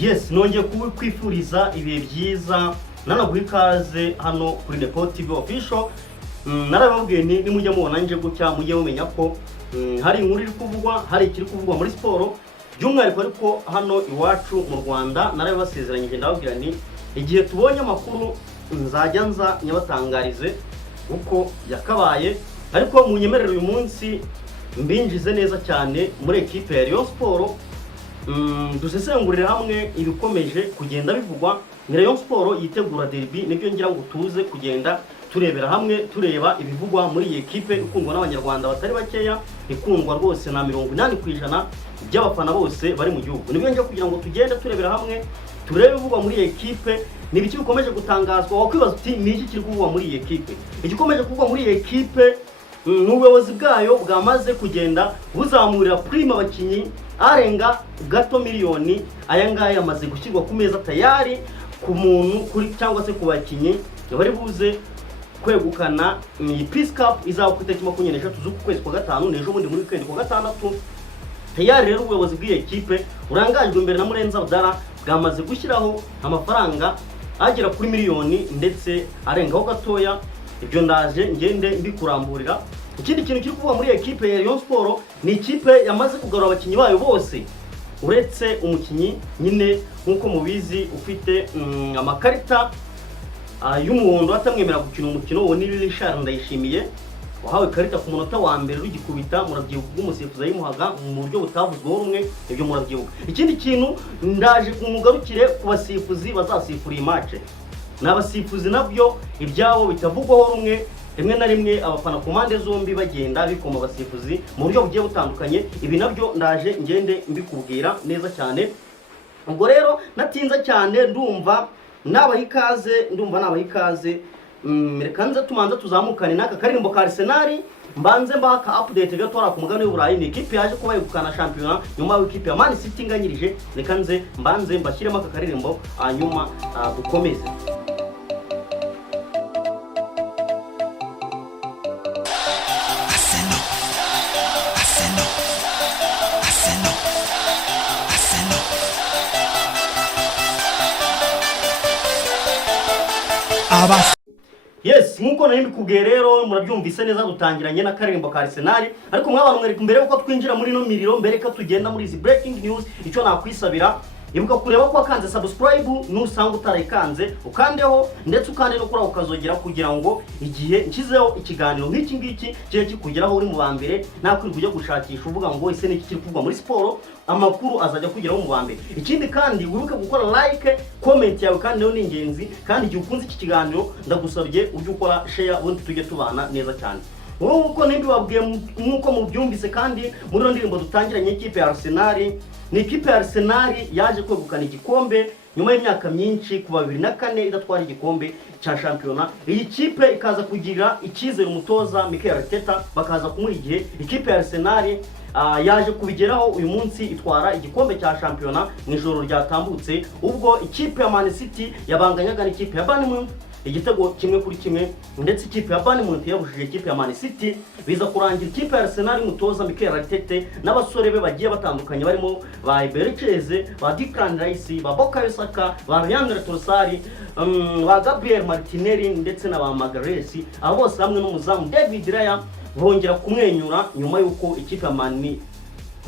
Yes, nongeye kwifuriza ibihe byiza nanaguha ikaze hano kuri Nepo TV official. Narababwiye ni mujya mubona nje gutya mujye mumenya ko hari inkuru iri kuvugwa, hari ikiri kuvugwa muri siporo by'umwihariko, ariko hano iwacu mu Rwanda narabibasezeranyije ndababwira ni igihe tubonye amakuru nzajya nza nyabatangarize uko yakabaye, ariko munyemerere uyu munsi mbinjize neza cyane muri equipe ya Rayon Sport. Dusesengurira hamwe ibikomeje kugenda bivugwa. Rayon Sport yitegura derby, nibyo ngira ngo tuze kugenda turebera hamwe, tureba ibivugwa muri iyi equipe ikundwa n'abanyarwanda batari bakeya, ikundwa rwose na 80% by'abafana bose bari mu gihugu. Nibyo ngira kugira ngo tugende turebera hamwe, turebe ibivugwa muri iyi equipe, nibiki bikomeje gutangazwa. Wakwibaza uti ni iki kiri kuvugwa muri iyi equipe? Igikomeje kuvugwa muri iyi equipe n'ubuyobozi bwayo bwamaze kugenda buzamurira prime abakinyi arenga gato miliyoni. Aya ngaya yamaze gushyirwa ku meza tayari ku muntu kuri cyangwa se ku bakinyi bari buze kwegukana iyi Peace Cup izaba ku itariki 23 z'ukwezi kwa gatanu, nejo bundi muri weekend kwa gatandatu. Tayari rero ubuyobozi bw'iyi equipe urangajwe imbere na Murenzi Abdallah bwamaze gushyiraho amafaranga agera kuri miliyoni ndetse arengaho gatoya. Ibyo ndaje ngende mbikuramburira. Ikindi kintu kiri kuvuga muri equipe ya Rayon Sport ni ikipe yamaze kugarura abakinyi bayo bose uretse umukinyi nyine nkuko mubizi ufite amakarita y'umuhondo atamwemera gukina umukino wo ni Richard Ndayishimiye, wahawe karita ku munota wa mbere rugikubita. Murabyibuka umusifuzi yimuhaga mu buryo butavuzweho rumwe, ibyo murabyibuka. Ikindi kintu ndaje kumugarukire ku basifuzi bazasifura iyi match. N'abasifuzi nabyo ibyabo bitavugwaho rumwe, rimwe na rimwe abafana ku mpande zombi bagenda bikoma abasifuzi mu buryo bugiye butandukanye. Ibi nabyo ndaje ngende mbikubwira neza cyane. Ubwo rero natinza cyane ndumva nabaha ikaze, reka nze tumanza tuzamukane n'aka karirimbo ka Arsenal. Mbanze mbaka update gato ara ku mugabane w'Uburayi. Ni ikipe yaje kuba yegukana shampiyona nyuma y'ikipe ya Man City inganyirije. Reka nze mbanze mbashyiremo aka karirimbo hanyuma dukomeze. Yes, nkuko nari mbikubwiye rero murabyumvise neza, dutangiranye na karirimbo ka Arsenal. Ariko mwabantu mwari mbere uko twinjira muri no miriro, mbere ka tugenda muri izi breaking news, icyo nakwisabira ibuka kureba ko akanze subscribe nusanga utarayikanze ukandeho, ndetse ukande no kura ukazogera kugira ngo igihe nkizeho ikiganiro nk'iki ngiki cyo kikugeraho uri mu bambere, nakuri kujya gushakisha uvuga ngo ese niki kiri kuvugwa muri siporo, amakuru azajya kugeraho mu bambere. Ikindi kandi wibuke gukora like, comment yawe kandi nayo ni ingenzi, kandi igihe ukunze iki kiganiro ndagusabye ujye ukora share ubundi tujye tubana neza cyane. Uko nimbi babwiye nkuko mubyumvise kandi muri ro ndirimbo dutangiranye ikipe ya Arsenal. Ni ikipe ya Arsenal yaje kwegukana igikombe nyuma y'imyaka myinshi kuva 2004 idatwara igikombe cya shampiyona. Iyi kipe ikaza kugira icyizere umutoza Mikel Arteta, bakaza kumuha igihe. Ikipe ya Arsenal yaje kubigeraho uyu munsi itwara igikombe cya shampiyona mu ijoro ryatambutse, ubwo ikipe ya Man City yabanganyaga n'ikipe ya Bournemouth igitego kimwe kuri kimwe, ndetse ikipe ya Bournemouth yabushije ikipe ya Man City. Biza kurangira ikipe ya Arsenal mutoza Mikel Arteta n'abasore be bagiye batandukanye barimo ba Ibercheze, ba Declan Rice, ba Bukayo Saka, ba Leandro Trossard, ba Gabriel Martinelli ndetse na ba Magalhaes, abo bose hamwe n'umuzamu David Raya bongera kumwenyura nyuma yuko ikipe ya Man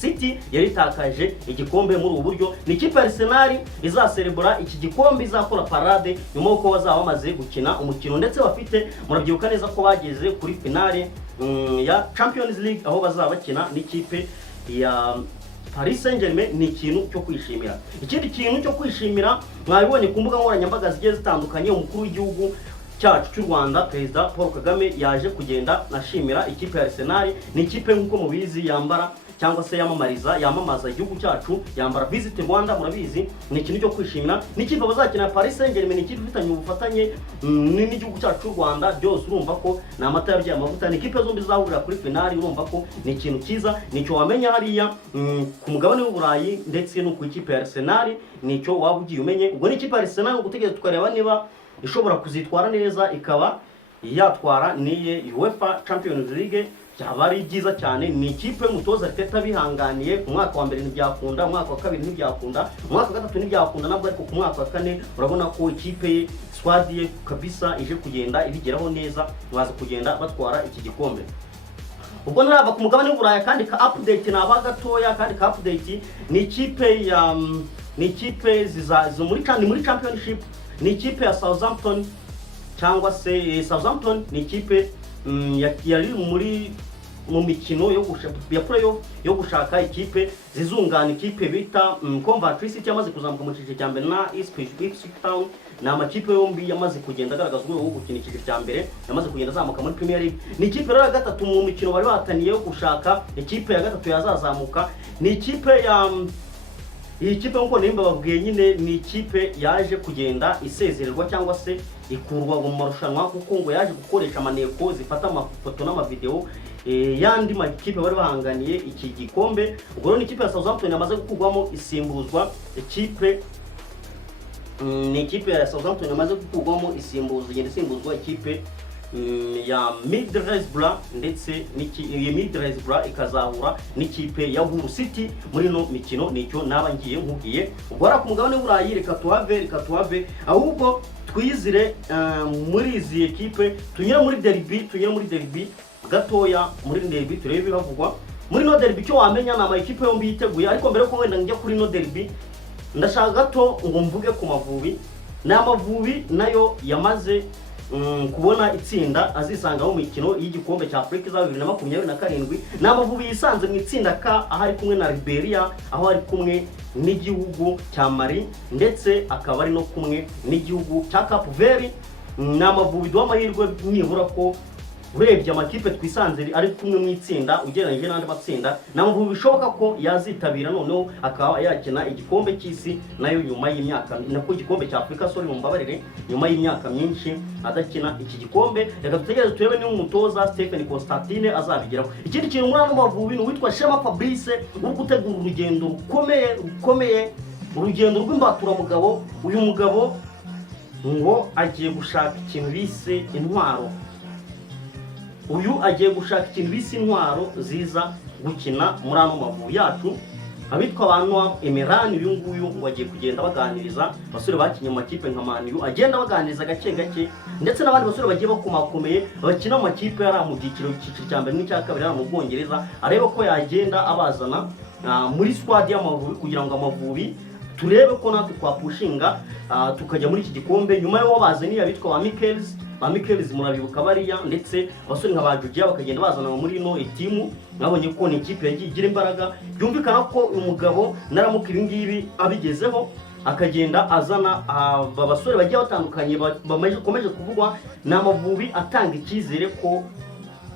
City yaritakaje igikombe muri ubu buryo. Ni ikipe ya Arsenal izaserebura iki gikombe, izakora parade nyuma yuko bazaba bamaze gukina umukino, ndetse bafite murabyibuka neza ko bageze kuri finale ya Champions League aho bazaba bakina n'ikipe ya Paris Saint-Germain. Ni ikintu cyo kwishimira. Ikindi kintu cyo kwishimira mwabibonye ku mbuga nkoranyambaga zigiye zitandukanye, umukuru w'igihugu cyacu cy'u Rwanda Perezida Paul Kagame yaje kugenda nashimira ikipe ya Arsenal. Ni ikipe nkuko mubizi yambara cyangwa se yamamaza igihugu cyacu, yambara Visit Rwanda, murabizi. Ni ikintu cyo kwishimira. Ni ikipe bazakina Paris Saint-Germain, ni ikipe ifitanye ubufatanye n'igihugu cyacu cy'u Rwanda, byose urumva ko ni amata yabyaye amavuta. Ni ikipe zombi zahurira kuri finali, urumva ko ni ikintu cyiza. Nicyo wamenya hariya ku mugabane w'Uburayi ndetse no ku ikipe ya Arsenal, nicyo waba ugiye umenye. Ubwo ni ikipe ya Arsenal gutegereza tukareba niba ishobora kuzitwara neza ikaba yatwara niye UEFA Champions League, byaba ari byiza cyane. Ni ikipe y'umutoza Arteta bihanganiye, ku mwaka wa mbere ntibyakunda, umwaka wa kabiri ntibyakunda, umwaka wa gatatu ntibyakunda nabwo, ariko ku mwaka wa kane urabona ko ikipe ye squad ye kabisa ije kugenda ibigeraho neza, baza kugenda batwara iki gikombe. Ubwo narava ku mugabane w'Uburayi kandi ka update naba gatoya, kandi ka update ni ikipe ya ni ikipe zizo muri championship, ni ikipe ya Southampton cyangwa se Southampton, ni ikipe yari mu mikino yo ya playoff yo gushaka ikipe zizungana ikipe bita Coventry City yamaze kuzamuka mu cyiciro cya mbere na Ipswich Town. Ni amakipe yombi yamaze kugenda agaragaza urwego rwo gukina icyiciro cya mbere, yamaze kugenda azamuka muri Premier League. Ni ikipe rero ya gatatu mu mikino bari bataniye yo gushaka ikipe ya gatatu yazazamuka. Ni ikipe ya iyi kipe nkuko nimba babwiye nyine, ni ikipe yaje kugenda isezererwa cyangwa se ikurwa mu marushanwa, kuko ngo yaje gukoresha amaneko zifata amafoto n'amavideo yandi makipe bari bahanganiye iki gikombe. Ubwo ni ikipe ya Southampton yamaze gukurwamo isimbuzwa ikipe ni ikipe ya Southampton yamaze gukurwamo isimbuzwa ikipe ya Middlesbrough, ndetse iyi Middlesbrough ikazahura n'ikipe ya Hull City muri no mikino. Nicyo naba ngiye nkubwiye. Ubwo ara ku mugabane w'Uburayi reka tuhave ahubwo twizire muri izi ekipe, tunyura muri derby gatoya, muri derby turebe bivugwa muri no derby. Cyo wamenya na amakipe yombi yiteguye, ariko mbere ko wenda njya kuri no derby ndashaka gato ngo mvuge ku Mavubi. N'Amavubi nayo yamaze kubona itsinda azisanga mu mikino y'igikombe cya Afrika za 2027. N'Amavubi yisanze mu itsinda K, aho ari kumwe na Liberia, aho ari kumwe n'igihugu cya Mali, ndetse akaba ari no kumwe n'igihugu cya Cape Verde. N'Amavubi duha amahirwe nibura ko urebye amakipe twisanze ari kumwe mu itsinda ugereranyije n'andi matsinda, n'Amavubi bishoboka ko yazitabira noneho akaba yakina igikombe cy'isi nayo nyuma y'imyaka, nako igikombe cya Afrika mumbabarire, nyuma y'imyaka myinshi adakina iki gikombe. Reka dutegereze turebe niba umutoza Stephen Constantine azabigeraho. Ikindi kintu muri Amavubi ni uwitwa Shema Fabrice uri gutegura urugendo rukomeye, urugendo rw'imbaturamugabo. Uyu mugabo ngo agiye gushaka ikintu bise intwaro, intwaro ziza gukina muri ano Mavubi yacu. Abitwa abantu Emerani, uyu nguyu wagiye kugenda baganiriza basore bakinye mu makipe nka Man U, agenda baganiriza gake ndetse n'abandi basore bagiye bakomakomeye bakina mu makipe yari mu cyiciro cya mbere n'icya kabiri yari mu Bwongereza, areba ko yagenda abazana muri squad y'Amavubi kugira ngo Amavubi turebe ko natwe twapushinga tukajya muri iki gikombe. Nyuma yo bazaniye abitwa ba Michaels murabibuka bariya, ndetse abasore nka bajugiya bakagenda bazana muri ino timu. Nabonye ko ni ikipe yagiye igira imbaraga. Byumvikana ko umugabo naramuka ibingibi abigezeho akagenda azana abasore bagiye batandukanye bakomeje kuvugwa, n'Amavubi atanga icyizere ko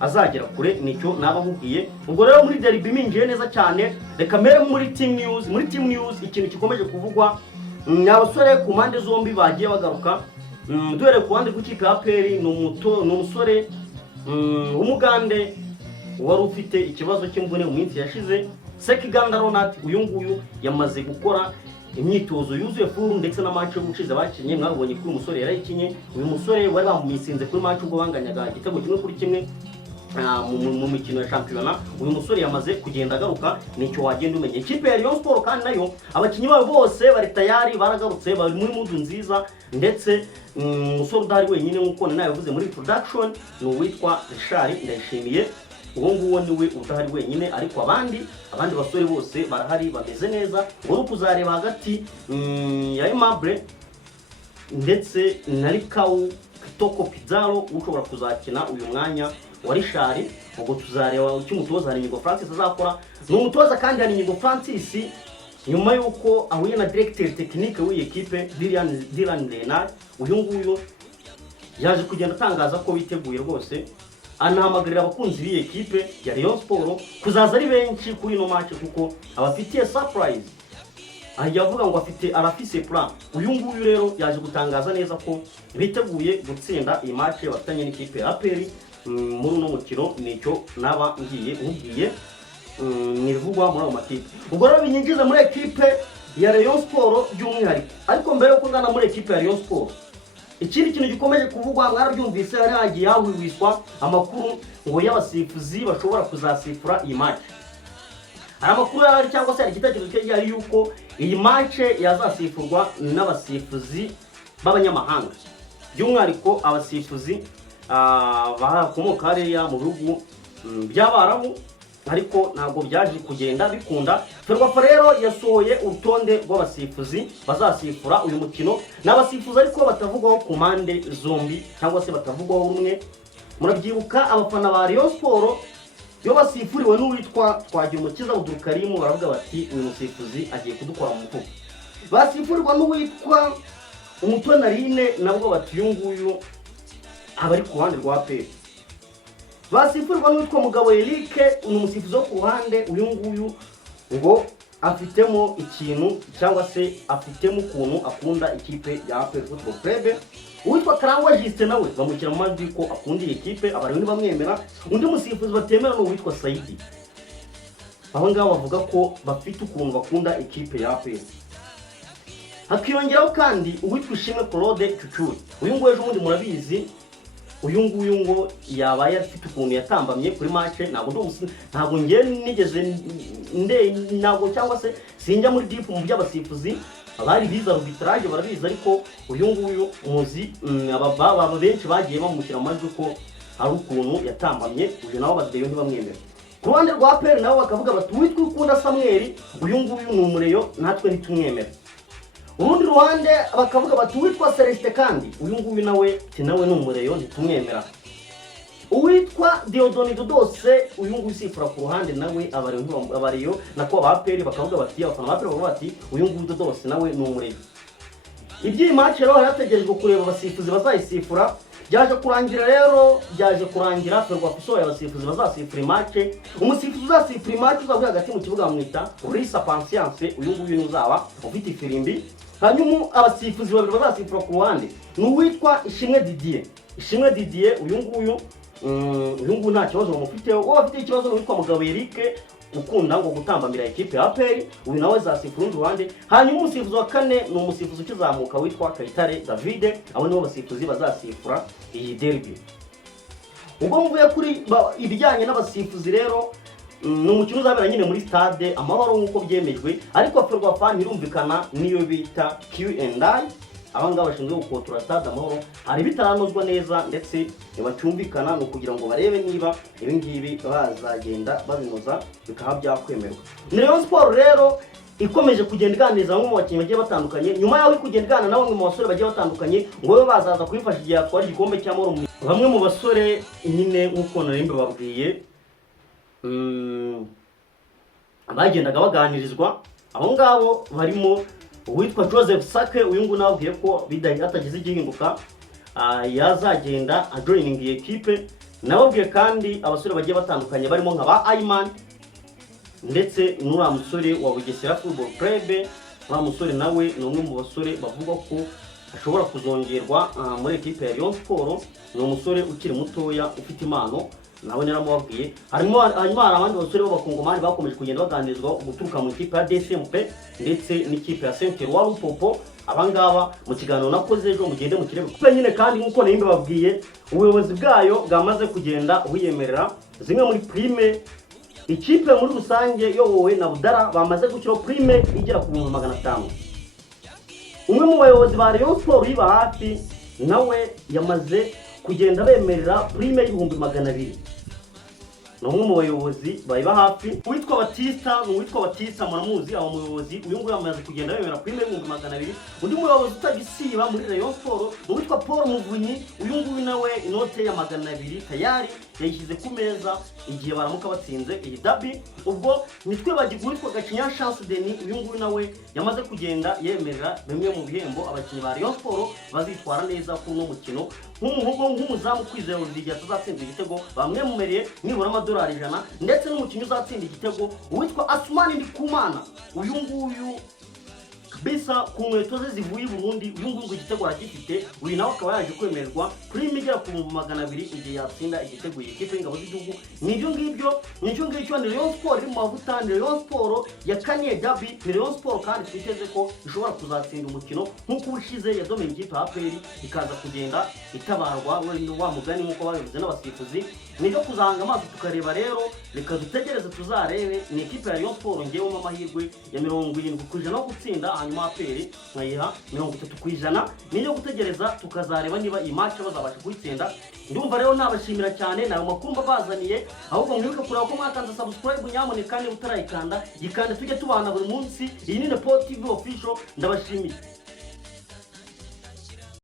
azagera kure. Nicyo naba nkubwiye. Ubwo rero muri derby minjiye neza cyane, reka mere muri team news ikintu gikomeje kuvugwa n'abasore ku mpande zombi bagiye bagaruka. Duhere ku ruhande rw'ikipe ya APR, ni umusore w'Umugande wari ufite ikibazo cy'imvune mu minsi yashize, Sekiganda Ronald. Uyu nguyu yamaze gukora imyitozo yuzuye full, ndetse na match y'ubushize bakinye mwabonye ko uyu musore yarayikinye. Uyu musore wari bamumisinze kuri match ubwo banganyaga igitego kimwe mu mikino ya shampiyona. Uyu musore yamaze kugenda agaruka, nicyo wagenda umenya. Ikipe ya Rayon Sport kandi nayo abakinnyi babo bose bari tayari, baragarutse, bari muri mudu nziza, ndetse umusore udahari wenyine nk'uko nabivuze muri production ni uwitwa Richard Ndayishimiye. Uwo nguwo niwe udahari wenyine, ariko abandi basore bose barahari bameze neza. Ngo kuzareba hagati ya Aimable ndetse na Rikau Kitoko Pizarro ushobora kuzakina uyu mwanya wa Richard. Ubwo tuzareba icyo umutoza Harinyigo Francis azakora. Ni umutoza kandi Harinyigo Francis nyuma yuko ahuye na directeur technique w'iyi equipe Dylan Renard. Uyu nguyu yaje kugenda atangaza ko biteguye rwose, anahamagarira abakunzi b'iyi equipe ya Rayon Sport kuzaza ari benshi kuri no match, kuko abafitiye surprise. Yavuga ngo arafise plan. Uyu nguyu rero yaje gutangaza neza ko biteguye gutsinda iyi match bafitanye n'ikipe ya APR muri no mukino. Nicyo naba ngiye nkubwiye nivugwa muri amakipe. Ubwo rero binyinjiza muri equipe ya Rayon Sport by'umwihariko. Ariko mbere yo kugana muri equipe ya Rayon Sport, Ikindi kintu gikomeje kuvugwa mwarabyumvise, hari hagiye hahwihwiswa amakuru ngo y'abasifuzi bashobora kuzasifura iyi match. Hari amakuru yari cyangwa se hari igitekerezo cyari yuko iyi match yazasifurwa n'abasifuzi b'abanyamahanga, by'umwihariko abasifuzi bakomoka hariya mu bihugu by'Abarabu, ariko ntabwo byaje kugenda bikunda. Ferwafa rero yasohoye urutonde rw'abasifuzi bazasifura uyu mukino, n'abasifuzi ariko batavugwaho ku mpande zombi cyangwa se batavugwaho rumwe. Murabyibuka abafana ba Rayon Sport yo basifuriwe n'uwitwa Twagirumukiza Abdul Karim, baravuga bati uyu musifuzi agiye kudukora mu mufuka. Basifurirwa n'uwitwa Umutonarine, nabwo bati uyu nguyu abari ku ruhande rwa APR. Basifurwa n'uwitwa Mugabo Eric, ni umusifuzi wo ku ruhande, uyu nguyu ngo afitemo ikintu cyangwa se afitemo ukuntu akunda ikipe ya APR Football Club. Uwitwa Karangwa Justin nawe bamukira mu majwi ko akunda iyi kipe, abantu ntibamwemera. Undi musifuzi batemera no witwa Saidi. Aho ngaho bavuga ko bafite ukuntu bakunda ikipe ya APR. Hakiyongeraho kandi uwitwa Ishimwe Claude Cucuri, uyu nguyu ejo bundi murabizi, uyu nguyu ngo yabaye afite ukuntu yatambamye kuri match. Ntabwo ngiye nigeze ntabwo cyangwa se sinjya muri deep mu by'abasifuzi, abari biza arbitrage barabizi, ariko uyu nguyu muzi aba benshi bagiye bamukira amajwi ko ari ukuntu yatambamye, uyu nawe badeyo ntibamwemera. Ku ruhande rwa APR nabo bakavuga bati uwitwa Ukunda Samuel, uyu nguyu ni umureyo natwe ntitumwemera. Urundi ruhande bakavuga bati uwitwa Celeste kandi uyu nguyu nawe ni umureyo ntitumwemera. Uwitwa Diodoni Dodose, uyu nguyu usifura ku ruhande nawe abariyo nako aba APR bakavuga bati abafana ba APR bavuga bati uyu nguyu Dodose nawe ni umureyo. Iby'iyi match rero harategerejwe kureba abasifuzi bazayisifura. Byaje kurangira Ferwafa isohoye abasifuzi bazasifura match. Umusifuzi uzasifura match uzavuga hagati mu kibuga bamwita Risa Patience, uyu nguyu ni uzaba ufite ifirimbi. Hanyuma abasifuzi babiri bazasifura ku ruhande ni uwitwa Ishimwe Didier, uyu nguyu nta kibazo bamufiteho. Uwo bafite ikibazo ni uwitwa Mugabo Eric ukunda ngo gutambamira ikipe ya APR, uyu nawe azasifura undi ruhande. Hanyuma umusifuzi wa kane ni umusifuzi ukizamuka witwa Kayitare David, abo nibo basifuzi bazasifura iyi derby. Ubwo mvuye kuri ibijyanye n'abasifuzi rero, ni umukino uzabera nyine muri stade Amahoro nk'uko byemejwe, ariko Ferwafa ntirumvikana niyo bita Q&I. Abangaba bashinzwe gukontorora stade Amahoro hari bitaranozwa neza, ndetse bacyumvikana no kugira ngo barebe niba ibi ngibi bazagenda babinoza bikaba byakwemerwa. Rayon Sport rero ikomeje kugenda iganiriza bamwe mu bakinnyi bagiye batandukanye, nyuma yaho kugenda igana na bamwe mu basore bagiye batandukanye ngo bazaza kwifasha igihe atwara igikombe cy'Amahoro. Bamwe mu basore nyine nk'uko narimbe babwiye bagendaga baganirizwa, abo ngabo barimo uwitwa Joseph Sake, uyu nguyu nababwiye ko hatagize igihinduka yazagenda ajoining iyi equipe. Nababwiye kandi abasore bagiye batandukanye barimo nka ba Ayman ndetse n'uriya musore wa Bugesera Football Club. Wa musore nawe ni umwe mu basore bavuga ko ashobora kuzongerwa muri equipe ya Rayon Sport. Ni umusore ukiri mutoya ufite impano, nawe naramubabwiye. Hanyuma hari abandi basore b'abakongomani bakomeje kugenda baganirizwa guturuka mu ikipe ya DSMP ndetse n'ikipe ya Saint-Eloi Lupopo. Abangaba mu kiganiro nakoze ejo mugende mu kirebe kuko nyine kandi nk'uko narimbe babwiye, ubuyobozi bwayo bwamaze kugenda buyemerera zimwe muri prime. Ikipe muri rusange yowowe na Budara bamaze gushyiraho prime igera ku 500. Umwe mu bayobozi ba Rayon Sport yiba hafi nawe yamaze kugenda bemerera prime y'ibihumbi 200. N'umwe mu bayobozi bayiba hafi uwitwa Batista muramuzi, abo muyobozi uyu nguyu yamaze kugenda bemera prime y'ibihumbi 200. Undi muyobozi utagisiba muri Rayon Sport uwitwa Paul Muvunyi, uyu nguyu nawe inote ya 200 tayari yayishyize ku meza igihe baramuka batsinze iyi derby. Ubwo nitwe bagiguritwa Gacinya Chance Denis, uyu nguyu nawe yamaze kugenda yemerera bimwe mu bihembo abakinnyi ba Rayon Sport bazitwara neza kuri uno mukino. Nk'umuzamu Kwizera Olivier tuzatsinda igitego bamwemereye nibura $100, ndetse n'umukinnyi uzatsinda igitego uwitwa Asumani Ndikumana, uyu nguyu bisa ku nkweto ze zivuye i Burundi. Uyu nguyu igitego aragifite, uyu nawe akaba yaje kwemererwa kuri igera ku 200 igihe yatsinda igitego ikipe y'ingabo z'igihugu. Nibyo ngibyo ni Rayon Sport iri mu mavuta, ni Rayon Sport ya Kanye Gabi, ni Rayon Sport kandi twiteze ko ishobora kuzatsinda umukino nk'uko ushize yadomeye ikipe ya APR ikaza kugenda itabarwa wa mugani nk'uko babivuze n'abasifuzi. Nibyo kuzanga amaso tukareba rero, reka dutegereze tuzarebe. Ni ikipe ya Rayon Sport ngewemo amahirwe ya 70% no gutsinda, hanyuma APR nkayiha 30%. Niyo gutegereza tukazareba niba iyi match bazabasha kuyitsinda. Ndumva rero nabashimira cyane, nayo makuru mbazaniye. Ahubwo mwibuke kureba ko mwatanze subscribe, nyamuneka niba utarayikanda yikande, tujye tubana buri munsi. Iyi ni Nepo TV official, ndabashimiye.